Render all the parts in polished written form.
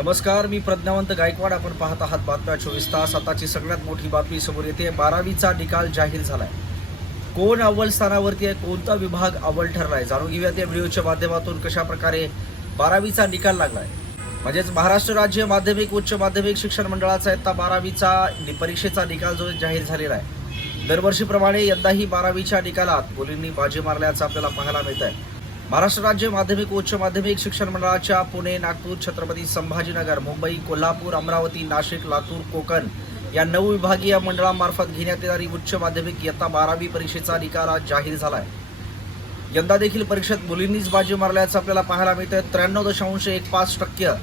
नमस्कार, मी प्रज्ञावंत गायकवाड. आपण पाहत आहात बातम्या 24 तास. आताची सगळ्यात मोठी बातमी समोर येते. 12वीचा निकाल जाहीर झालाय. कोण अव्वल स्थानावरती आहे, कोणता विभाग अव्वल ठरलाय, जाणून घेऊयात या व्हिडिओच्या माध्यमातून. कशा प्रकारे 12वीचा निकाल लागलाय, म्हणजेच महाराष्ट्र राज्य माध्यमिक उच्च माध्यमिक शिक्षण मंडळाचा इयत्ता 12वीचा परीक्षेचा निकाल जो जाहीर झालेला आहे. दरवर्षीप्रमाणे यंदाही 12वीच्या निकालात मुलींनी बाजी मारल्याचं आपल्याला पाहायला मिळत आहे. महाराष्ट्र राज्य माध्यमिक उच्च माध्यमिक शिक्षण मंडळाच्या पुणे, नागपूर, छत्रपती संभाजीनगर, मुंबई, कोल्हापूर, अमरावती, नाशिक, लातूर, कोकण या 9 विभागीय मंडळांमार्फत घेण्यात येणारी उच्च माध्यमिक इयत्ता 12वी परीक्षेचा निकाल आज जाहीर झालाय. यंदा देखील परीक्षेत मुलींनीच बाजी मारल्याचं आपल्याला पाहायला मिळतंय. 93.15%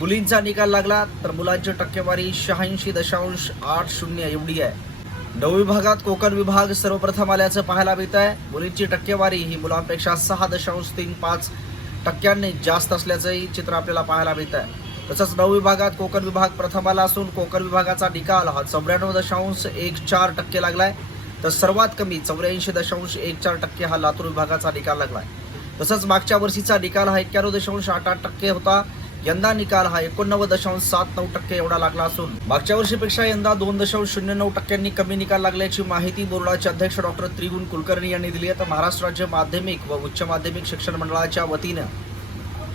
मुलींचा निकाल लागला, तर मुलांची टक्केवारी 86.80 एवढी आहे. 9 विभागात कोकण विभाग सर्वप्रथम आल्याचं पाहायला मिळत आहे. मुलींची टक्केवारी ही मुलांपेक्षा 6.35% जास्त असल्याचंही चित्र आपल्याला पाहायला मिळत आहे. तसंच 9 विभागात कोकण विभाग प्रथम आला असून कोकण विभागाचा निकाल हा 94.14% लागलाय. तर सर्वात कमी 84.14% हा लातूर विभागाचा निकाल लागलाय. तसंच मागच्या वर्षीचा निकाल हा 91.88% होता. यंदा निकाल हा 89.79% एवढा लागला असून मागच्या वर्षीपेक्षा यंदा 2.09% कमी निकाल लागल्याची माहिती बोर्डाचे अध्यक्ष डॉक्टर त्रिगुण कुलकर्णी यांनी दिली आहे. तर महाराष्ट्र राज्य माध्यमिक व उच्च माध्यमिक शिक्षण मंडळाच्या वतीनं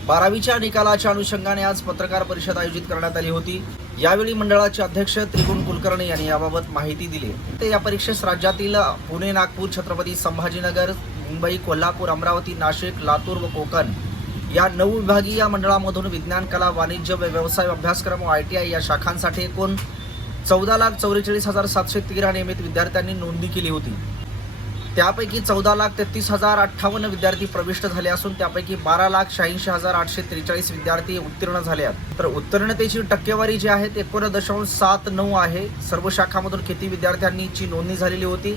12वीच्या निकालाच्या अनुषंगाने आज पत्रकार परिषद आयोजित करण्यात आली होती. यावेळी मंडळाचे अध्यक्ष त्रिगुण कुलकर्णी यांनी याबाबत माहिती दिली. ते या परीक्षेस राज्यातील पुणे, नागपूर, छत्रपती संभाजीनगर, मुंबई, कोल्हापूर, अमरावती, नाशिक, लातूर व कोकण या 9 विभागीय मंडळामधून विज्ञान, कला, वाणिज्य व व्यवसाय अभ्यासक्रम व ITI या शाखांसाठी एकूण 14,44,713 नियमित विद्यार्थ्यांनी नोंदणी केली होती. त्यापैकी 14,33,058 विद्यार्थी प्रविष्ट झाले असून त्यापैकी 12,86,843 विद्यार्थी उत्तीर्ण झाले आहेत. तर उत्तीर्णतेची टक्केवारी जी आहे 91.79 आहे. सर्व शाखांमधून किती विद्यार्थ्यांची नोंदणी झालेली होती,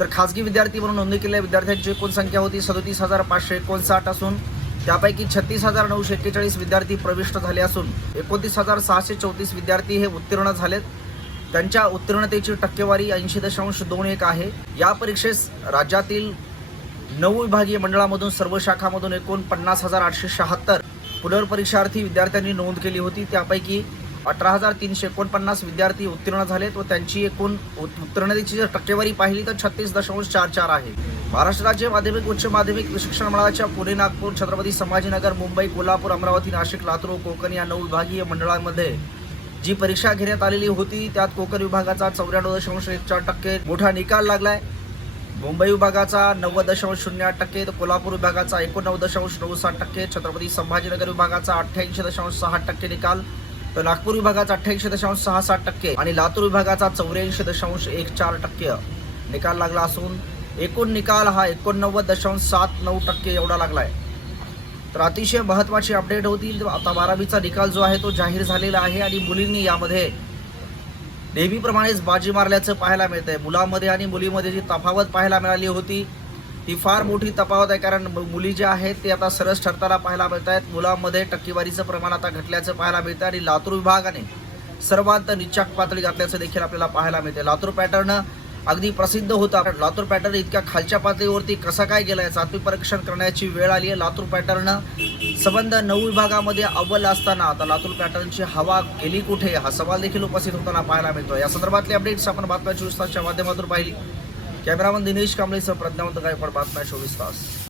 तर खासगी विद्यार्थी म्हणून नोंदणी केलेल्या विद्यार्थ्यांची एकूण संख्या होती 37,559 असून त्यापैकी 36,941 विद्यार्थी प्रविष्ट झाले असून 29,634 विद्यार्थी हे उत्तीर्ण झालेत. त्यांच्या उत्तीर्णतेची टक्केवारी 80.21 आहे. या परीक्षेस राज्यातील 9 विभागीय मंडळामधून सर्व शाखांमधून एकूण 50,876 पुनर्परीक्षार्थी विद्यार्थ्यांनी नोंद केली होती. त्यापैकी 18,349 विद्यार्थी उत्तीर्ण झालेत व त्यांची एकूण उत्तीर्णतेची जर टक्केवारी पाहिली तर 36.44 आहे. महाराष्ट्र राज्य माध्यमिक उच्च माध्यमिक शिक्षण मंडळाच्या पुणे, नागपूर, छत्रपती संभाजीनगर, मुंबई, कोल्हापूर, अमरावती, नाशिक, लातूर व कोकण या 9 विभागीय मंडळांमध्ये जी परीक्षा घेण्यात आलेली होती त्यात कोकण विभागाचा 94.14% मोठा निकाल लागलाय. मुंबई विभागाचा 90.08%, तर कोल्हापूर विभागाचा 89.97%, छत्रपती संभाजीनगर विभागाचा 88.6% निकाल, तर नागपूर विभागाचा 88.67% आणि लातूर विभागाचा 84.14% निकाल लागला असून एकूण निकाल हा 89.79% एवढा लागलाय. तर अतिशय महत्त्वाची अपडेट होती. आता 12वीचा निकाल जो आहे तो जाहीर झालेला आहे आणि मुलींनी यामध्ये नेहमीप्रमाणेच बाजी मारल्याचं पाहायला मिळतंय. मुलांमध्ये आणि मुलीमध्ये जी तफावत पाहायला मिळाली होती ती फार मोठी तफावत आहे, कारण मुली ज्या आहेत ते आता सरस ठरताना पाहायला मिळत आहेत. मुलांमध्ये टक्केवारीचं प्रमाण आता घटल्याचं पाहायला मिळतं आणि लातूर विभागाने सर्वांत निच्चाक पातळी गाठल्याचं देखील आपल्याला पाहायला मिळते. लातूर पॅटर्न अगदी प्रसिद्ध होता. लातूर पॅटर्न इतक्या खालच्या पातळीवरती कसा काय गेलाय, चाचणी परीक्षण करण्याची वेळ आली आहे. लातूर पॅटर्न संबंध 9 विभागामध्ये अव्वल असताना आता लातूर पॅटर्नची हवा गेली कुठे हा सवाल देखील उपस्थित होताना पाहायला मिळतो. या संदर्भातले अपडेट्स आपण बातम्या 24 तासच्या माध्यमातून पाहिली. कॅमेरामन दिनेश कांबळेसह प्रज्ञावंत गायकवाड, बातम्या 24 तास.